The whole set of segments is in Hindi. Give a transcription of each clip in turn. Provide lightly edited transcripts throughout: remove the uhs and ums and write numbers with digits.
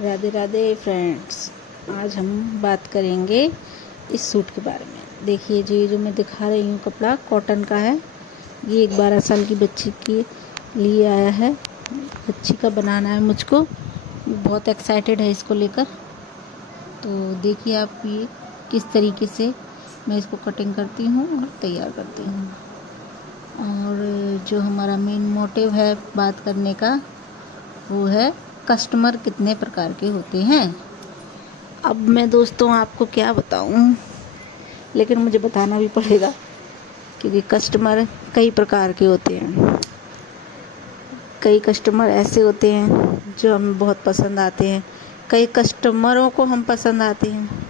राधे राधे फ्रेंड्स। आज हम बात करेंगे इस सूट के बारे में। देखिए जी, जो मैं दिखा रही हूँ कपड़ा कॉटन का है। ये एक 12 साल की बच्ची के लिए आया है। बच्ची का बनाना है मुझको, बहुत एक्साइटेड है इसको लेकर। तो देखिए आप ये किस तरीके से मैं इसको कटिंग करती हूँ और तैयार करती हूँ। और जो हमारा मेन मोटिव है बात करने का वो है कस्टमर कितने प्रकार के होते हैं। अब मैं दोस्तों आपको क्या बताऊं, लेकिन मुझे बताना भी पड़ेगा क्योंकि कस्टमर कई प्रकार के होते हैं। कई कस्टमर ऐसे होते हैं जो हमें बहुत पसंद आते हैं, कई कस्टमरों को हम पसंद आते हैं।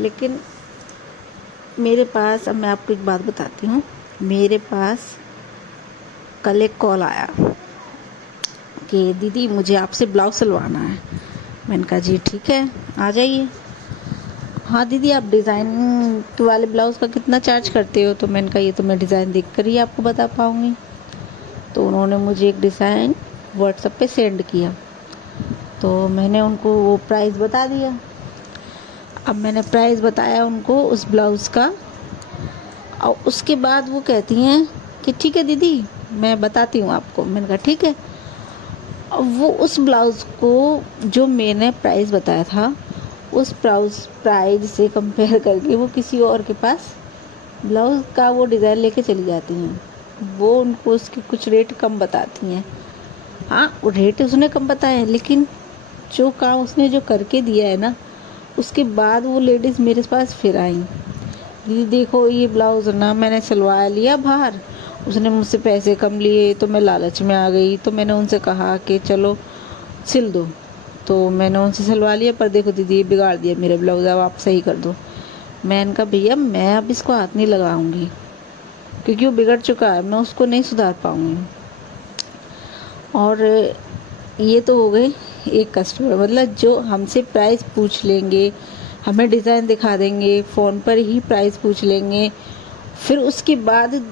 लेकिन मेरे पास, अब मैं आपको एक बात बताती हूँ, मेरे पास कल एक कॉल आया कि दीदी मुझे आपसे ब्लाउज सिलवाना है। मैंने कहा जी ठीक है, आ जाइए। हाँ दीदी, आप डिज़ाइन वाले ब्लाउज़ का कितना चार्ज करते हो? तो मैंने कहा ये तो मैं डिज़ाइन देख कर ही आपको बता पाऊँगी। तो उन्होंने मुझे एक डिज़ाइन व्हाट्सएप पे सेंड किया, तो मैंने उनको वो प्राइस बता दिया। अब मैंने प्राइस बताया उनको उस ब्लाउज़ का, और उसके बाद वो कहती हैं कि ठीक है दीदी मैं बताती हूँ आपको। मैंने कहा ठीक है। वो उस ब्लाउज़ को जो मैंने प्राइस बताया था उस प्राइस से कंपेयर करके वो किसी और के पास ब्लाउज़ का वो डिज़ाइन लेके चली जाती हैं। वो उनको उसके कुछ रेट कम बताती हैं। हाँ, वो रेट उसने कम बताए हैं, लेकिन जो काम उसने जो करके दिया है ना, उसके बाद वो लेडीज़ मेरे पास फिर आई, दीदी देखो ये ब्लाउज़ ना मैंने सिलवा लिया बाहर, उसने मुझसे पैसे कम लिए तो मैं लालच में आ गई। तो मैंने उनसे कहा कि चलो सिल दो, तो मैंने उनसे सिलवा लिया। पर देखो दीदी ये बिगाड़ दिया मेरे ब्लाउज़, अब आप सही कर दो। मैंने कहा भैया मैं अब इसको हाथ नहीं लगाऊंगी क्योंकि वो बिगड़ चुका है, मैं उसको नहीं सुधार पाऊंगी। और ये तो हो गए एक कस्टमर, मतलब जो हमसे प्राइस पूछ लेंगे, हमें डिज़ाइन दिखा देंगे, फ़ोन पर ही प्राइस पूछ लेंगे, फिर उसके बाद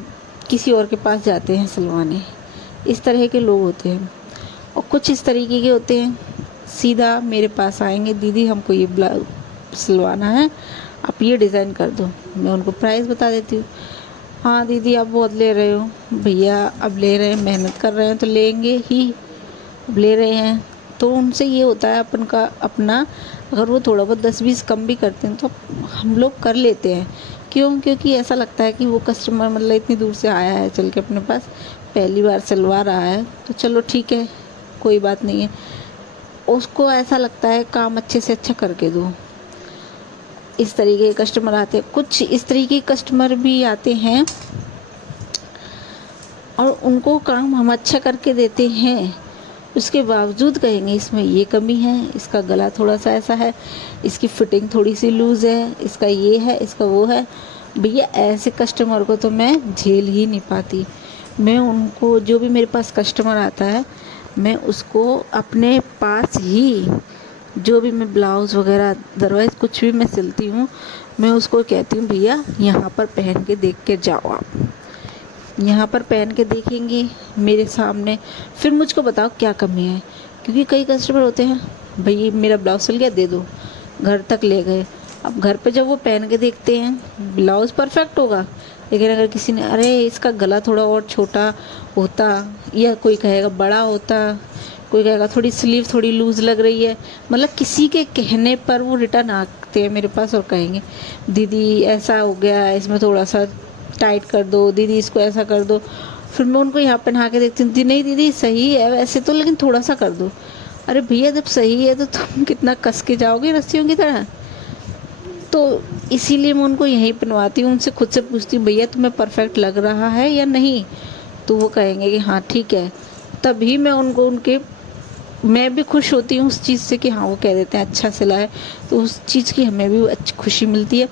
किसी और के पास जाते हैं सिलवाने। इस तरह के लोग होते हैं। और कुछ इस तरीके के होते हैं, सीधा मेरे पास आएंगे, दीदी हमको ये ब्लाउज सिलवाना है, आप ये डिज़ाइन कर दो। मैं उनको प्राइस बता देती हूँ। हाँ दीदी आप बहुत ले रहे हो। भैया अब ले रहे हैं, मेहनत कर रहे हैं तो लेंगे ही, अब ले रहे हैं। तो उनसे ये होता है अपन का अपना, अगर वो थोड़ा बहुत 10-20 कम भी करते हैं तो हम लोग कर लेते हैं। क्यों? क्योंकि ऐसा लगता है कि वो कस्टमर मतलब इतनी दूर से आया है चल के अपने पास, पहली बार सिलवा रहा है, तो चलो ठीक है कोई बात नहीं है। उसको ऐसा लगता है काम अच्छे से अच्छा करके दो। इस तरीके के कस्टमर आते हैं। कुछ इस तरीके के कस्टमर भी आते हैं और उनको काम हम अच्छा करके देते हैं, उसके बावजूद कहेंगे इसमें ये कमी है, इसका गला थोड़ा सा ऐसा है, इसकी फिटिंग थोड़ी सी लूज़ है, इसका ये है, इसका वो है। भैया ऐसे कस्टमर को तो मैं झेल ही नहीं पाती। मैं उनको, जो भी मेरे पास कस्टमर आता है, मैं उसको अपने पास ही, जो भी मैं ब्लाउज़ वगैरह अदरवाइज़ कुछ भी मैं सिलती हूँ, मैं उसको कहती हूँ भैया यहाँ पर पहन के देख के जाओ। आप यहाँ पर पहन के देखेंगे मेरे सामने, फिर मुझको बताओ क्या कमी है। क्योंकि कई कस्टमर होते हैं, भाई मेरा ब्लाउज सिल गया दे दो, घर तक ले गए। अब घर पे जब वो पहन के देखते हैं ब्लाउज़ परफेक्ट होगा, लेकिन अगर किसी ने अरे इसका गला थोड़ा और छोटा होता, या कोई कहेगा बड़ा होता, कोई कहेगा थोड़ी स्लीव थोड़ी लूज़ लग रही है, मतलब किसी के कहने पर वो रिटर्न आते हैं मेरे पास और कहेंगे दीदी ऐसा हो गया, इसमें थोड़ा सा टाइट कर दो, दीदी इसको ऐसा कर दो। फिर मैं उनको यहाँ पहना के देखती हूँ, नहीं दीदी सही है वैसे तो, लेकिन थोड़ा सा कर दो। अरे भैया जब सही है तो तुम कितना कस के जाओगे रस्सियों की तरह। तो इसीलिए मैं उनको यहीं पहनवाती हूँ, उनसे खुद से पूछती हूँ भैया तुम्हें परफेक्ट लग रहा है या नहीं। तो वो कहेंगे कि हाँ ठीक है। तभी मैं उनको मैं भी खुश होती हूँ उस चीज़ से कि हाँ वो कह देते हैं अच्छा सिला है, तो उस चीज़ की हमें भी अच्छी खुशी मिलती है।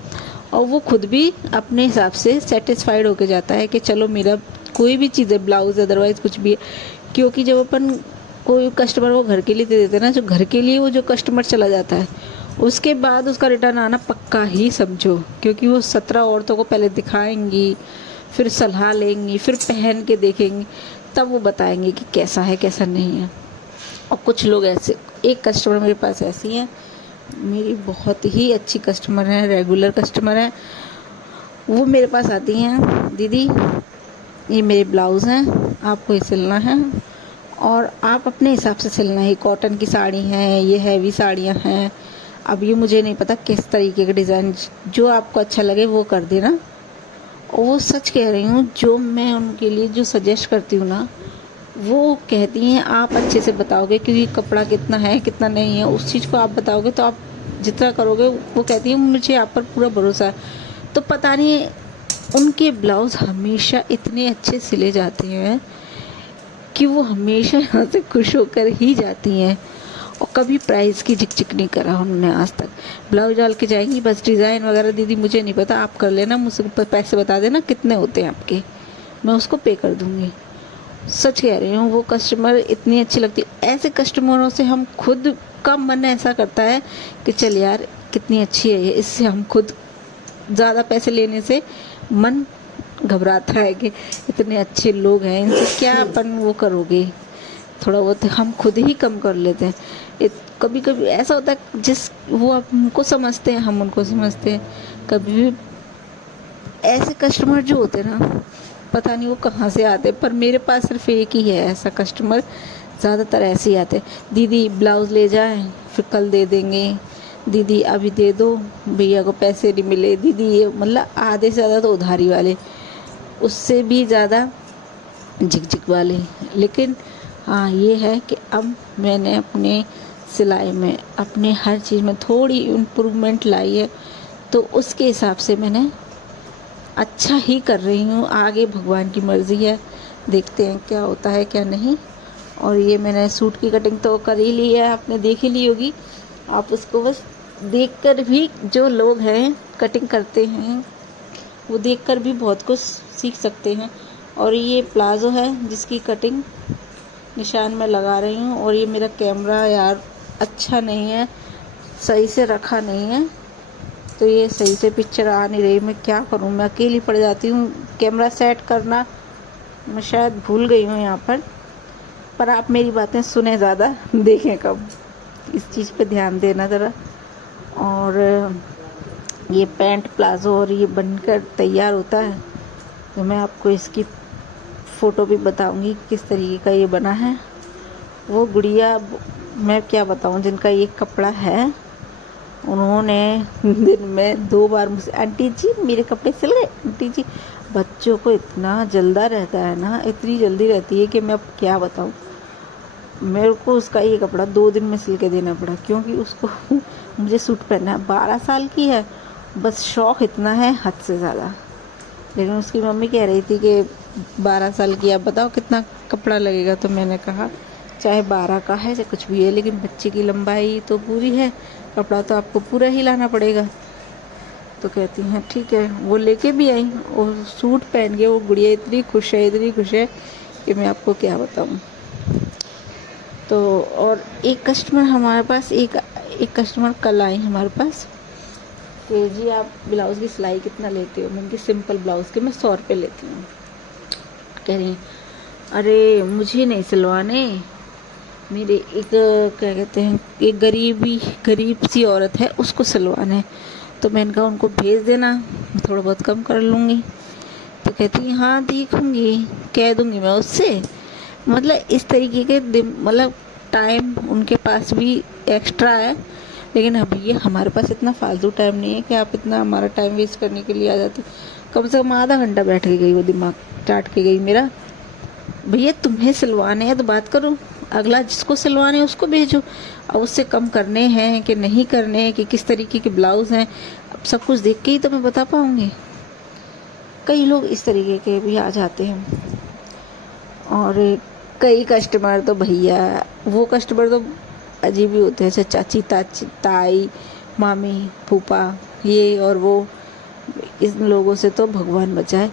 और वो खुद भी अपने हिसाब से सेटिस्फाइड होके जाता है कि चलो मेरा कोई भी चीज़ है, ब्लाउज़ अदरवाइज़ कुछ भी है। क्योंकि जब अपन कोई कस्टमर वो घर के लिए दे देते हैं ना, जो घर के लिए वो जो कस्टमर चला जाता है, उसके बाद उसका रिटर्न आना पक्का ही समझो। क्योंकि वो 17 औरतों को पहले दिखाएंगी, फिर सलाह लेंगी, फिर पहन के देखेंगी, तब वो बताएंगे कि कैसा है कैसा नहीं है। और कुछ लोग ऐसे एक कस्टमर मेरे पास ऐसी हैं, मेरी बहुत ही अच्छी कस्टमर हैं, रेगुलर कस्टमर हैं। वो मेरे पास आती हैं, दीदी ये मेरे ब्लाउज़ हैं, आपको ये सिलना है और आप अपने हिसाब से सिलना है। ये कॉटन की साड़ी हैं, ये हैवी साड़ियाँ हैं, अब ये मुझे नहीं पता किस तरीके के डिज़ाइन, जो आपको अच्छा लगे वो कर देना। और वो सच कह रही हूँ, जो मैं उनके लिए जो सजेस्ट करती हूँ ना, वो कहती हैं आप अच्छे से बताओगे, क्योंकि कपड़ा कितना है कितना नहीं है उस चीज़ को आप बताओगे तो आप जितना करोगे, वो कहती हैं मुझे आप पर पूरा भरोसा है। तो पता नहीं उनके ब्लाउज़ हमेशा इतने अच्छे सिले जाते हैं कि वो हमेशा यहाँ से खुश होकर ही जाती हैं। और कभी प्राइस की झिकझिक नहीं करा उन्होंने आज तक। ब्लाउज डाल के जाएंगी, बस डिज़ाइन वगैरह दीदी मुझे नहीं पता, आप कर लेना, मुझसे पैसे बता देना कितने होते हैं आपके, मैं उसको पे कर दूँगी। सच कह रही हूँ, वो कस्टमर इतनी अच्छी लगती है। ऐसे कस्टमरों से हम खुद का मन ऐसा करता है कि चल यार कितनी अच्छी है ये, इससे हम खुद ज़्यादा पैसे लेने से मन घबराता है कि इतने अच्छे लोग हैं, इनसे क्या अपन वो करोगे, थोड़ा बहुत हम खुद ही कम कर लेते हैं। कभी कभी ऐसा होता है जिस वो हमको समझते हैं हम उनको समझते हैं। कभी भी ऐसे कस्टमर जो होते हैं ना, पता नहीं वो कहाँ से आते, पर मेरे पास सिर्फ एक ही है ऐसा कस्टमर, ज़्यादातर ऐसे ही आते। दीदी ब्लाउज़ ले जाएं फिर कल दे देंगे, दीदी अभी दे दो, भैया को पैसे नहीं मिले, दीदी ये, मतलब आधे से ज़्यादा तो उधारी वाले, उससे भी ज़्यादा झिकझिक वाले। लेकिन हाँ ये है कि अब मैंने अपने सिलाई में, अपने हर चीज़ में थोड़ी इम्प्रूवमेंट लाई है, तो उसके हिसाब से मैंने अच्छा ही कर रही हूँ। आगे भगवान की मर्ज़ी है, देखते हैं क्या होता है क्या नहीं। और ये मैंने सूट की कटिंग तो कर ही ली है, आपने देख ही ली होगी। आप उसको बस देखकर भी, जो लोग हैं कटिंग करते हैं वो देखकर भी बहुत कुछ सीख सकते हैं। और ये प्लाज़ो है जिसकी कटिंग निशान में लगा रही हूँ। और ये मेरा कैमरा यार अच्छा नहीं है, सही से रखा नहीं है, तो ये सही से पिक्चर आ नहीं रही। मैं क्या करूँ, मैं अकेली पड़ जाती हूँ, कैमरा सेट करना मैं शायद भूल गई हूँ यहाँ पर आप मेरी बातें सुने ज़्यादा, देखें कब, इस चीज़ पे ध्यान देना ज़रा। और ये पैंट प्लाज़ो और ये बनकर तैयार होता है तो मैं आपको इसकी फ़ोटो भी बताऊंगी किस तरीके का ये बना है। वो गुड़िया, मैं क्या बताऊं, जिनका ये कपड़ा है, उन्होंने दिन में 2 बार मुझसे, आंटी जी मेरे कपड़े सिल गए, आंटी जी। बच्चों को इतना जल्दा रहता है ना, इतनी जल्दी रहती है कि मैं अब क्या बताऊं। मेरे को उसका ये कपड़ा 2 दिन में सिल के देना पड़ा, क्योंकि उसको मुझे सूट पहनना है। 12 साल की है, बस शौक़ इतना है हद से ज़्यादा। लेकिन उसकी मम्मी कह रही थी कि 12 साल की, आप बताओ कितना कपड़ा लगेगा। तो मैंने कहा चाहे 12 का है चाहे कुछ भी है, लेकिन बच्चे की लंबाई तो पूरी है, कपड़ा तो आपको पूरा ही लाना पड़ेगा। तो कहती हैं ठीक है। वो लेके भी आई और सूट पहन के वो गुड़िया इतनी खुश है, इतनी खुश है कि मैं आपको क्या बताऊं। तो और एक कस्टमर हमारे पास, एक कस्टमर कल आई हमारे पास कि जी आप ब्लाउज़ की सिलाई कितना लेते हो। मैंने कहा सिंपल ब्लाउज़ के मैं 100 रुपये लेती हूँ। कह रही अरे मुझे नहीं सिलवाने, मेरे एक क्या कहते हैं, एक गरीब सी औरत है, उसको सिलवाने। तो मैंने कहा उनको भेज देना, मैं थोड़ा बहुत कम कर लूँगी। तो कहती हाँ देखूँगी, कह दूँगी मैं उससे। मतलब इस तरीके के मतलब टाइम उनके पास भी एक्स्ट्रा है, लेकिन अभी ये हमारे पास इतना फालतू टाइम नहीं है कि आप इतना हमारा टाइम वेस्ट करने के लिए आ जाते। कम से कम आधा घंटा बैठ के गई, वो दिमाग चाट के गई मेरा। भैया तुम्हें सिलवाने हैं तो बात करो, अगला जिसको सिलवाने हैं उसको भेजो। अब उससे कम करने हैं कि नहीं करने हैं, कि किस तरीके के ब्लाउज़ हैं, अब सब कुछ देख के ही तो मैं बता पाऊँगी। कई लोग इस तरीके के भी आ जाते हैं। और कई कस्टमर तो भैया, वो कस्टमर तो अजीब ही होते हैं, चाची ताई मामी फूफा ये और वो। इन लोगों से तो भगवान बचाए।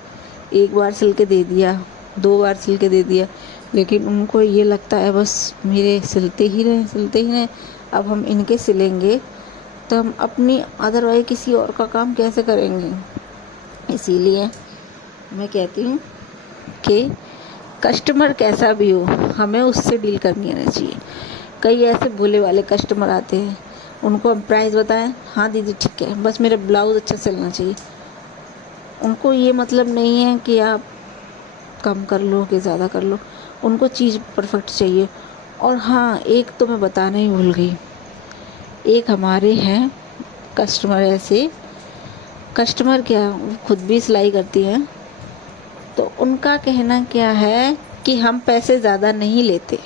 एक बार सिल के दे दिया, 2 बार सिल के दे दिया, लेकिन उनको ये लगता है बस मेरे सिलते ही रहें। अब हम इनके सिलेंगे तो हम अपनी अदरवाइज किसी और का काम कैसे करेंगे। इसीलिए मैं कहती हूँ कि कस्टमर कैसा भी हो, हमें उससे डील करनी आना चाहिए। कई ऐसे भोले वाले कस्टमर आते हैं, उनको हम प्राइस बताएं, हाँ दीदी ठीक है, बस मेरा ब्लाउज़ अच्छा सिलना चाहिए। उनको ये मतलब नहीं है कि आप कम कर लो कि ज़्यादा कर लो, उनको चीज़ परफेक्ट चाहिए। और हाँ, एक तो मैं बताना ही भूल गई, एक हमारे हैं कस्टमर ऐसे, कस्टमर क्या वो खुद भी सिलाई करती हैं, तो उनका कहना क्या है कि हम पैसे ज़्यादा नहीं लेते।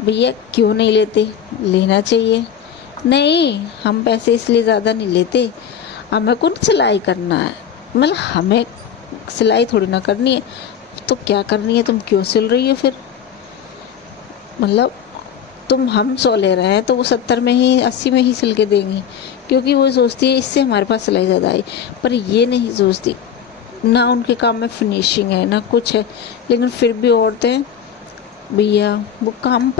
भैया क्यों नहीं लेते, लेना चाहिए। नहीं, हम पैसे इसलिए ज़्यादा नहीं लेते, हमें कौन सिलाई करना है, मतलब हमें सिलाई थोड़ी ना करनी है, तो क्या करनी है, तुम क्यों सिल रही हो फिर, मतलब हम 100 ले रहे हैं तो वो 70 में ही 80 में ही सिल के देंगी, क्योंकि वो सोचती है इससे हमारे पास सिलाई ज़्यादा आई। पर ये नहीं सोचती, ना उनके काम में फिनिशिंग है ना कुछ है, लेकिन फिर भी औरतें भैया वो कम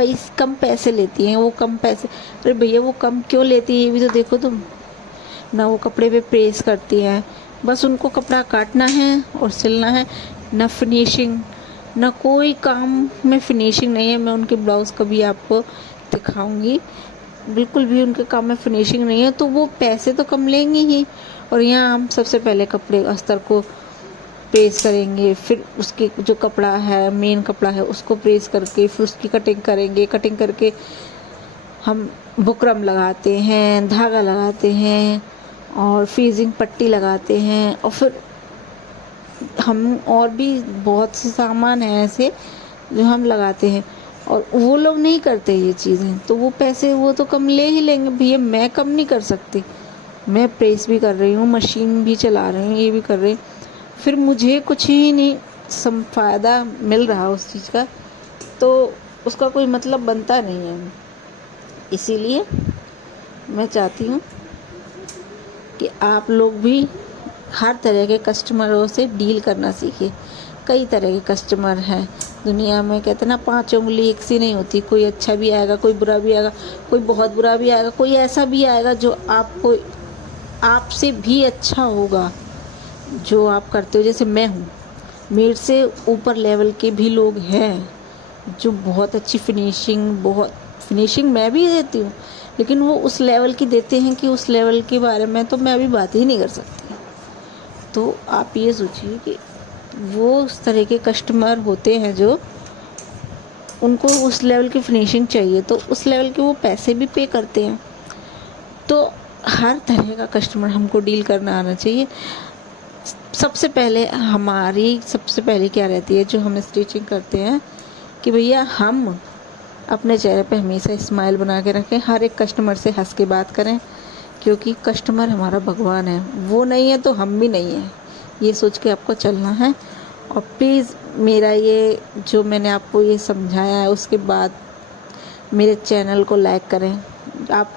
पैसे लेती हैं, वो कम पैसे। अरे भैया वो कम क्यों लेती है ये भी तो देखो तुम। ना वो कपड़े पे प्रेस करती हैं, बस उनको कपड़ा काटना है और सिलना है, ना फिनिशिंग, ना कोई काम में फिनिशिंग नहीं है। मैं उनके ब्लाउज़ कभी आपको दिखाऊंगी, बिल्कुल भी उनके काम में फिनिशिंग नहीं है, तो वो पैसे तो कम लेंगी ही। और यहाँ हम सबसे पहले कपड़े अस्तर को प्रेस करेंगे, फिर उसके जो कपड़ा है मेन कपड़ा है उसको प्रेस करके फिर उसकी कटिंग करेंगे, कटिंग करके हम बुकरम लगाते हैं, धागा लगाते हैं और फ्रीजिंग पट्टी लगाते हैं, और फिर हम और भी बहुत से सामान हैं ऐसे जो हम लगाते हैं, और वो लोग नहीं करते ये चीज़ें, तो वो पैसे वो तो कम ले ही लेंगे। भैया मैं कम नहीं कर सकती, मैं प्रेस भी कर रही हूँ, मशीन भी चला रही हूँ, ये भी कर रही हूँ, फिर मुझे कुछ ही नहीं फ़ायदा मिल रहा उस चीज़ का, तो उसका कोई मतलब बनता नहीं है। इसीलिए मैं चाहती हूँ कि आप लोग भी हर तरह के कस्टमरों से डील करना सीखिए। कई तरह के कस्टमर हैं दुनिया में, कहते ना 5 उंगली एक सी नहीं होती, कोई अच्छा भी आएगा, कोई बुरा भी आएगा, कोई बहुत बुरा भी आएगा, कोई ऐसा भी आएगा जो आपको आपसे भी अच्छा होगा जो आप करते हो। जैसे मैं हूँ, मेरे से ऊपर लेवल के भी लोग हैं जो बहुत अच्छी फिनिशिंग मैं भी देती हूँ, लेकिन वो उस लेवल की देते हैं कि उस लेवल के बारे में तो मैं अभी बात ही नहीं कर सकती। तो आप ये सोचिए कि वो उस तरह के कस्टमर होते हैं जो उनको उस लेवल की फिनिशिंग चाहिए, तो उस लेवल के वो पैसे भी पे करते हैं। तो हर तरह का कस्टमर हमको डील करना आना चाहिए। सबसे पहले क्या रहती है जो हम स्टिचिंग करते हैं कि भैया हम अपने चेहरे पे हमेशा स्माइल बना के रखें, हर एक कस्टमर से हंस के बात करें, क्योंकि कस्टमर हमारा भगवान है, वो नहीं है तो हम भी नहीं हैं, ये सोच के आपको चलना है। और प्लीज़ मेरा ये जो मैंने आपको ये समझाया है उसके बाद मेरे चैनल को लाइक करें। आप